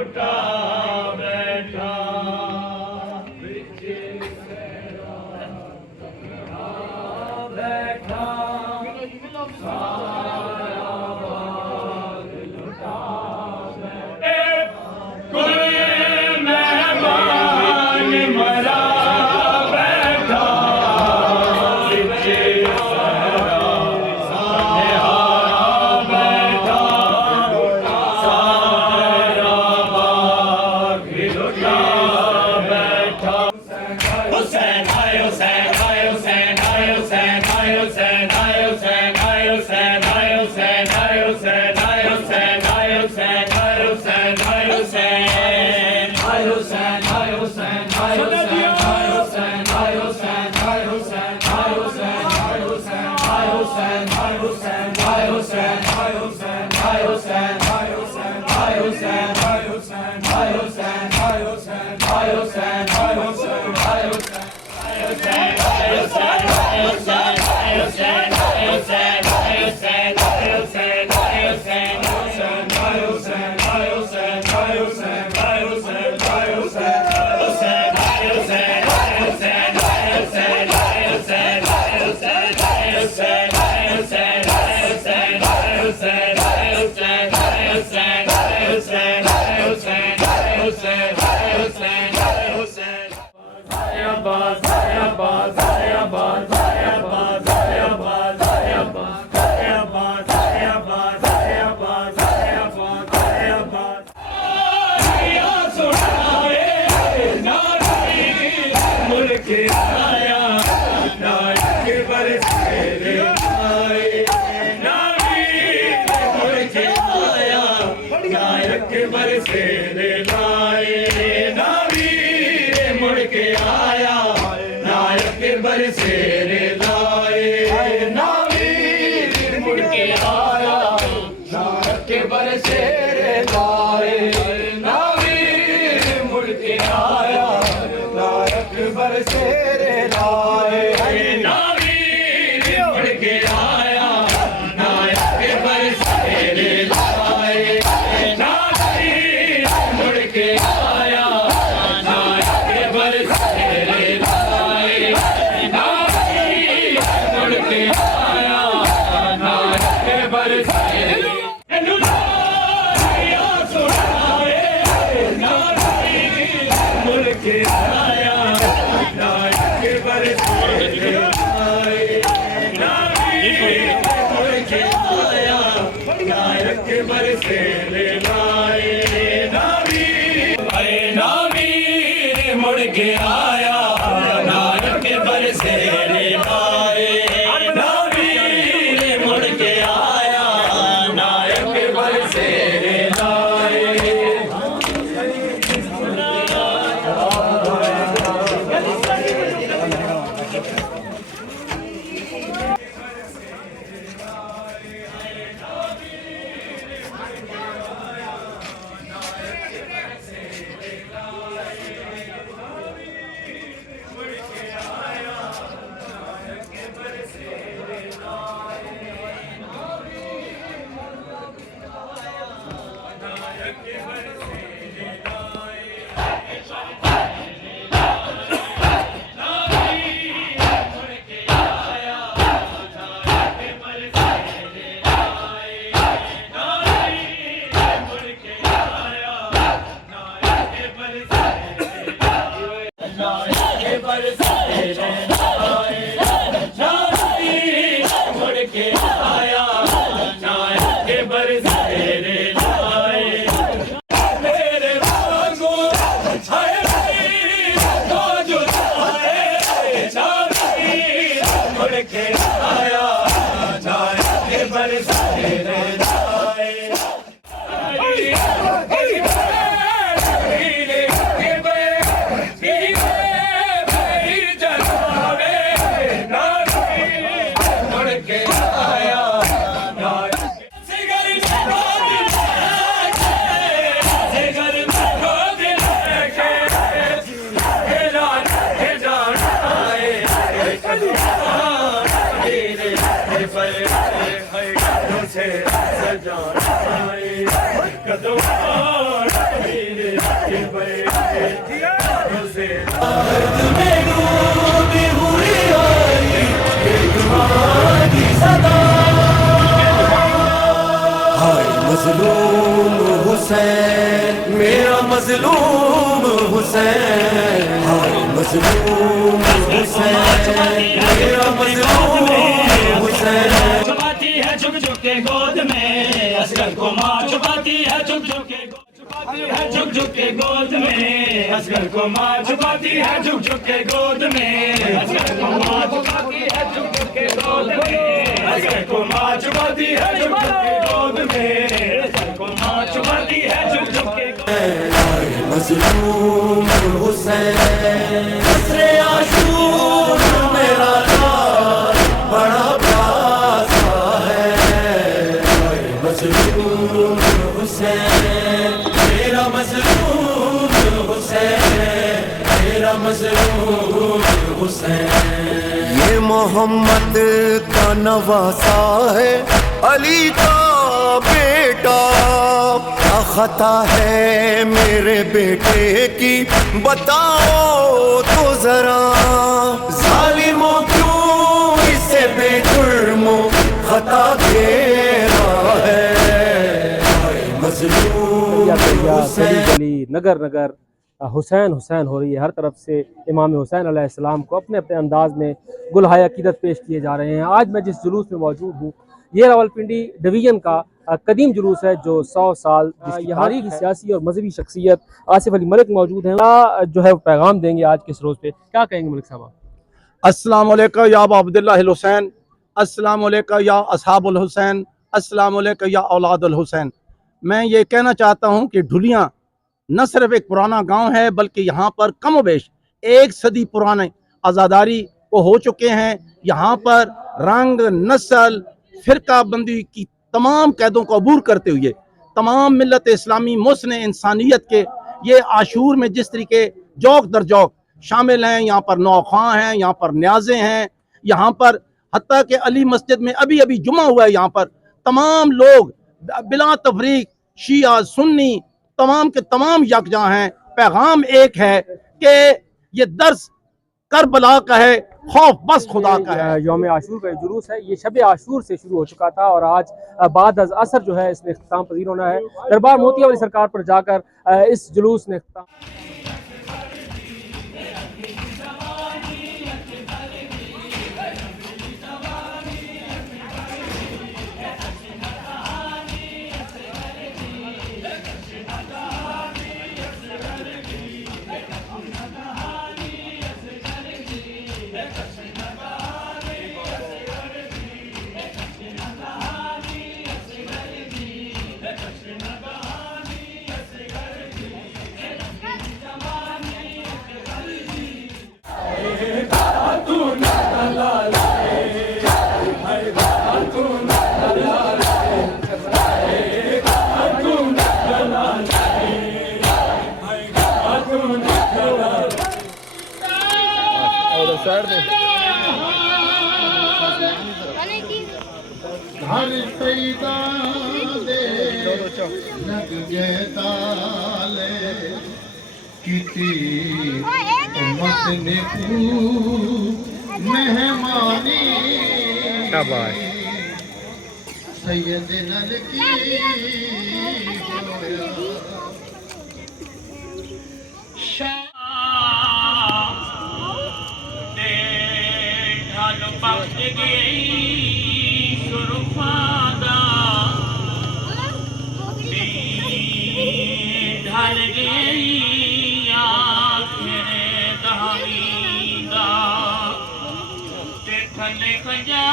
लुटा बैठा बैठा सारा बाग लुटा कुल मेहमान मरा बैठा हुसैन मेरा मजलूम हुसैन, हाय मजलूम हुसैन मेरा मजलूम हुसैन। छुपाती है झुक झुक के गोद में असगर को माँ, छुपाती है झुक झुक के झुक झुक के गोद में असगर को माँ, छुपाती है झुक झुक के गोद में असगर को माँ, छुपाती है झुक झुक के गोद में असगर को माँ, छुपाती है झुक झुक के गोद में असगर को माँ, छुपाती है झुक झुक के गोद में। मजलूम हुसैन हसरे आशूर मेरा लाल बड़ा प्यासा है, मजलूम हुसैन मेरा मजलूम हुसैन मेरा मजलूम हुसैन। ये मोहम्मद का नवासा है, अली का बेटा, क्या खता है मेरे बेटे की बताओ तो जरा, जालिमों क्यों इसे बेजुर्मों खता घेरा है, मजलूम गली गली नगर नगर हुसैन हुसैन हो रही है। हर तरफ से इमाम हुसैन अलैहिस्सलाम को अपने अपने अंदाज में गुलहाय अकीदत पेश किए जा रहे हैं। आज मैं जिस जुलूस में मौजूद हूँ ये रावलपिंडी डिवीज़न का कदीम जुलूस है जो 100 साल यहाँ की सियासी और मजहबी शख्सियत आसिफ अली मलिक मौजूद हैं, जो है पैगाम देंगे आज के इस रोज़ पे। क्या कहेंगे मलिक साहब? अस्सलाम वालेकुम या अब्दुल्लाह हुसैन, अस्सलाम वालेकुम या असहाबुल हुसैन, अस्सलाम वालेकुम या औलादुल हुसैन। मैं ये कहना चाहता हूँ कि ढुलियाँ न सिर्फ एक पुराना गांव है बल्कि यहाँ पर कम बेश 1 सदी पुराने आज़ादारी को हो चुके हैं। यहाँ पर रंग नस्ल फ़िरका बंदी की तमाम कैदों को अबूर करते हुए तमाम मिल्लत इस्लामी मुस्न इंसानियत के ये आशूर में जिस तरीके जौक दर जौक शामिल हैं, यहाँ पर नौखां हैं, यहाँ पर न्याज़े हैं, यहाँ पर हत्ता के अली मस्जिद में अभी अभी जुमा हुआ है। यहाँ पर तमाम लोग बिला तफरीक शिया सुन्नी तमाम के तमाम यकजा हैं। पैगाम एक है कि ये दर्स करबला का है, खौफ बस खुदा का है। यौम आशूर का जुलूस है, ये शब आशूर से शुरू हो चुका था और आज बाद अज़ असर जो है इसमें इख्तिताम पजीर होना है। दरबार मोती वाली सरकार पर जाकर इस जुलूस ने हर पैदा दे लग गए ताले किती उम्मत ने मेहमानी सैयद नल की ढल गई आँखें दहावीदा ते थले खजा